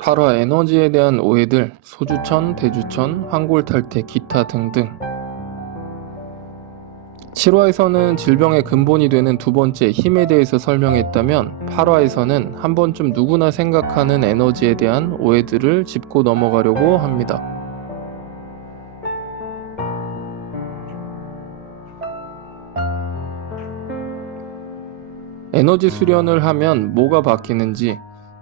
8화 에너지에 대한 오해들, 소주천, 대주천, 환골탈태, 기타 등등. 7화에서는 질병의 근본이 되는 두 번째 힘에 대해서 설명했다면 8화에서는 한 번쯤 누구나 생각하는 에너지에 대한 오해들을 짚고 넘어가려고 합니다. 에너지 수련을 하면 뭐가 바뀌는지.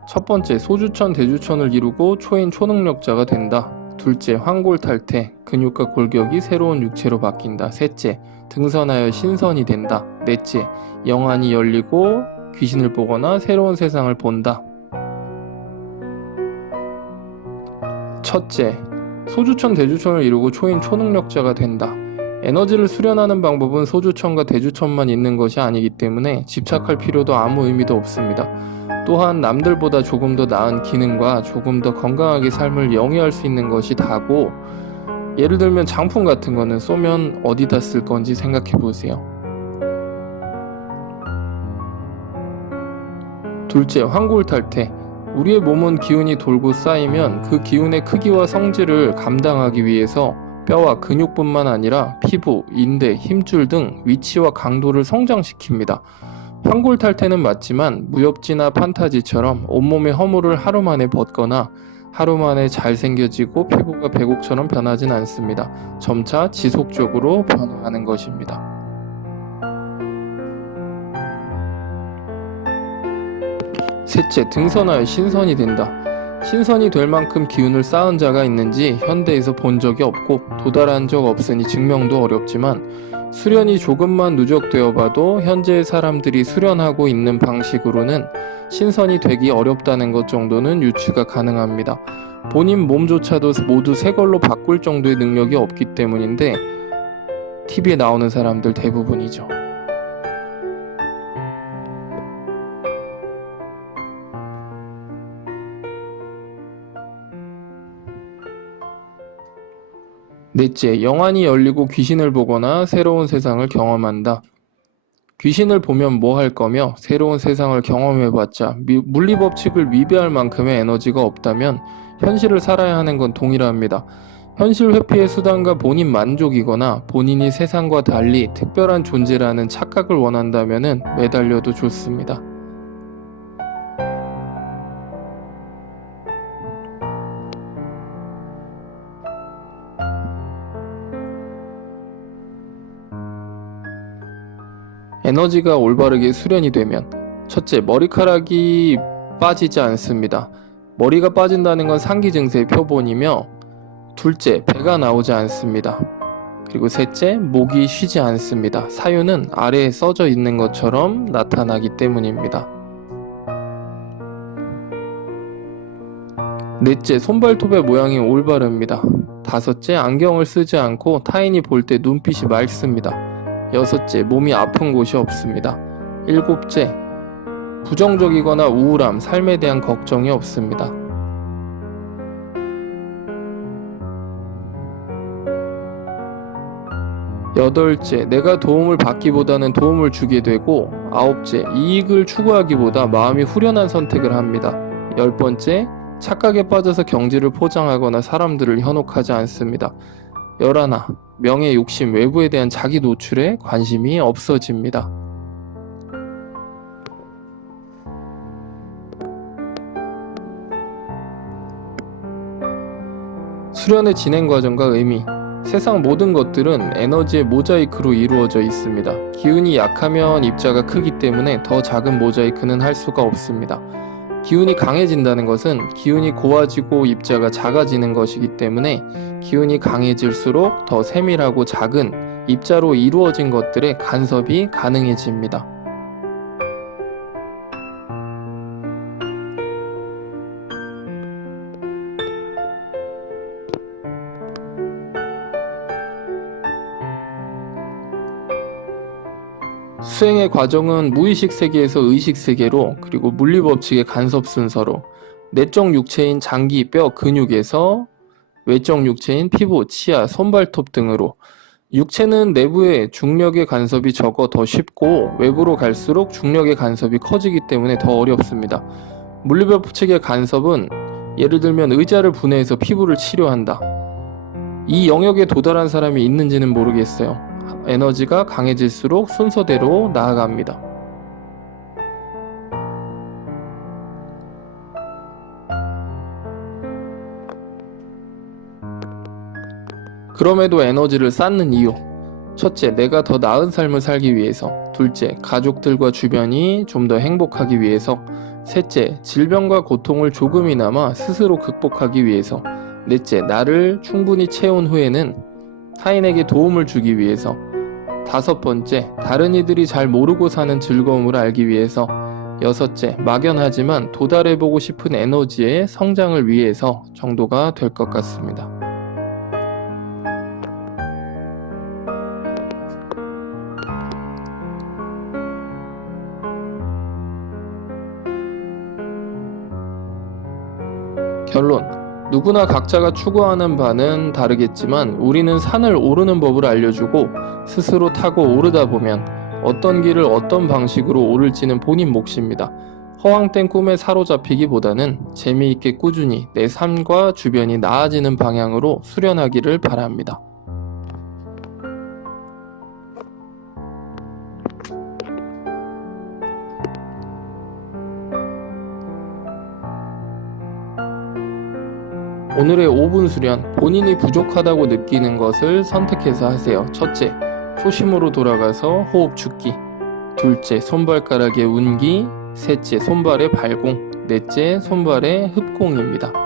첫 번째, 소주천, 대주천을 이루고 초인 초능력자가 된다. 둘째, 환골탈태, 근육과 골격이 새로운 육체로 바뀐다. 셋째, 등선하여 신선이 된다. 넷째, 영안이 열리고 귀신을 보거나 새로운 세상을 본다. 첫째, 소주천, 대주천을 이루고 초인 초능력자가 된다. 에너지를 수련하는 방법은 소주천과 대주천만 있는 것이 아니기 때문에 집착할 필요도 아무 의미도 없습니다. 또한 남들보다 조금 더 나은 기능과 조금 더 건강하게 삶을 영위할 수 있는 것이 다고, 예를 들면 장품 같은 거는 쏘면 어디다 쓸 건지 생각해 보세요. 둘째, 환골탈태. 우리의 몸은 기운이 돌고 쌓이면 그 기운의 크기와 성질을 감당하기 위해서 뼈와 근육뿐만 아니라 피부, 인대, 힘줄 등 위치와 강도를 성장시킵니다. 환골탈태는 맞지만 무협지나 판타지처럼 온몸의 허물을 하루 만에 벗거나 하루 만에 잘생겨지고 피부가 백옥처럼 변하진 않습니다. 점차 지속적으로 변화하는 것입니다. 셋째, 등선하여 신선이 된다. 신선이 될 만큼 기운을 쌓은 자가 있는지 현대에서 본 적이 없고 도달한 적 없으니 증명도 어렵지만, 수련이 조금만 누적되어 봐도 현재의 사람들이 수련하고 있는 방식으로는 신선이 되기 어렵다는 것 정도는 유추가 가능합니다. 본인 몸조차도 모두 새 걸로 바꿀 정도의 능력이 없기 때문인데 TV에 나오는 사람들 대부분이죠. 넷째, 영안이 열리고 귀신을 보거나 새로운 세상을 경험한다. 귀신을 보면 뭐 할 거며 새로운 세상을 경험해봤자 물리법칙을 위배할 만큼의 에너지가 없다면 현실을 살아야 하는 건 동일합니다. 현실 회피의 수단과 본인 만족이거나 본인이 세상과 달리 특별한 존재라는 착각을 원한다면 매달려도 좋습니다. 에너지가 올바르게 수련이 되면, 첫째, 머리카락이 빠지지 않습니다. 머리가 빠진다는 건 상기 증세의 표본이며, 둘째, 배가 나오지 않습니다. 그리고 셋째, 목이 쉬지 않습니다. 사유는 아래에 써져 있는 것처럼 나타나기 때문입니다. 넷째, 손발톱의 모양이 올바릅니다. 다섯째, 안경을 쓰지 않고 타인이 볼 때 눈빛이 맑습니다. 여섯째, 몸이 아픈 곳이 없습니다. 일곱째, 부정적이거나 우울함, 삶에 대한 걱정이 없습니다. 여덟째, 내가 도움을 받기보다는 도움을 주게 되고, 아홉째, 이익을 추구하기보다 마음이 후련한 선택을 합니다. 열 번째, 착각에 빠져서 경지를 포장하거나 사람들을 현혹하지 않습니다. 11. 명예, 욕심, 외부에 대한 자기 노출에 관심이 없어집니다. 수련의 진행 과정과 의미. 세상 모든 것들은 에너지의 모자이크로 이루어져 있습니다. 기운이 약하면 입자가 크기 때문에 더 작은 모자이크는 할 수가 없습니다. 기운이 강해진다는 것은 기운이 고와지고 입자가 작아지는 것이기 때문에 기운이 강해질수록 더 세밀하고 작은 입자로 이루어진 것들의 간섭이 가능해집니다. 수행의 과정은 무의식 세계에서 의식 세계로, 그리고 물리법칙의 간섭 순서로, 내적 육체인 장기, 뼈, 근육에서 외적 육체인 피부, 치아, 손발톱 등으로. 육체는 내부에 중력의 간섭이 적어 더 쉽고 외부로 갈수록 중력의 간섭이 커지기 때문에 더 어렵습니다. 물리법칙의 간섭은 예를 들면 의자를 분해해서 피부를 치료한다. 이 영역에 도달한 사람이 있는지는 모르겠어요. 에너지가 강해질수록 순서대로 나아갑니다. 그럼에도 에너지를 쌓는 이유. 첫째, 내가 더 나은 삶을 살기 위해서. 둘째, 가족들과 주변이 좀 더 행복하기 위해서. 셋째, 질병과 고통을 조금이나마 스스로 극복하기 위해서. 넷째, 나를 충분히 채운 후에는 타인에게 도움을 주기 위해서. 다섯 번째, 다른 이들이 잘 모르고 사는 즐거움을 알기 위해서. 여섯째, 막연하지만 도달해보고 싶은 에너지의 성장을 위해서 정도가 될 것 같습니다. 결론. 누구나 각자가 추구하는 바는 다르겠지만 우리는 산을 오르는 법을 알려주고 스스로 타고 오르다 보면 어떤 길을 어떤 방식으로 오를지는 본인 몫입니다. 허황된 꿈에 사로잡히기보다는 재미있게 꾸준히 내 삶과 주변이 나아지는 방향으로 수련하기를 바랍니다. 오늘의 5분 수련, 본인이 부족하다고 느끼는 것을 선택해서 하세요. 첫째, 초심으로 돌아가서 호흡 죽기. 둘째, 손발가락의 운기. 셋째, 손발의 발공. 넷째, 손발의 흡공입니다.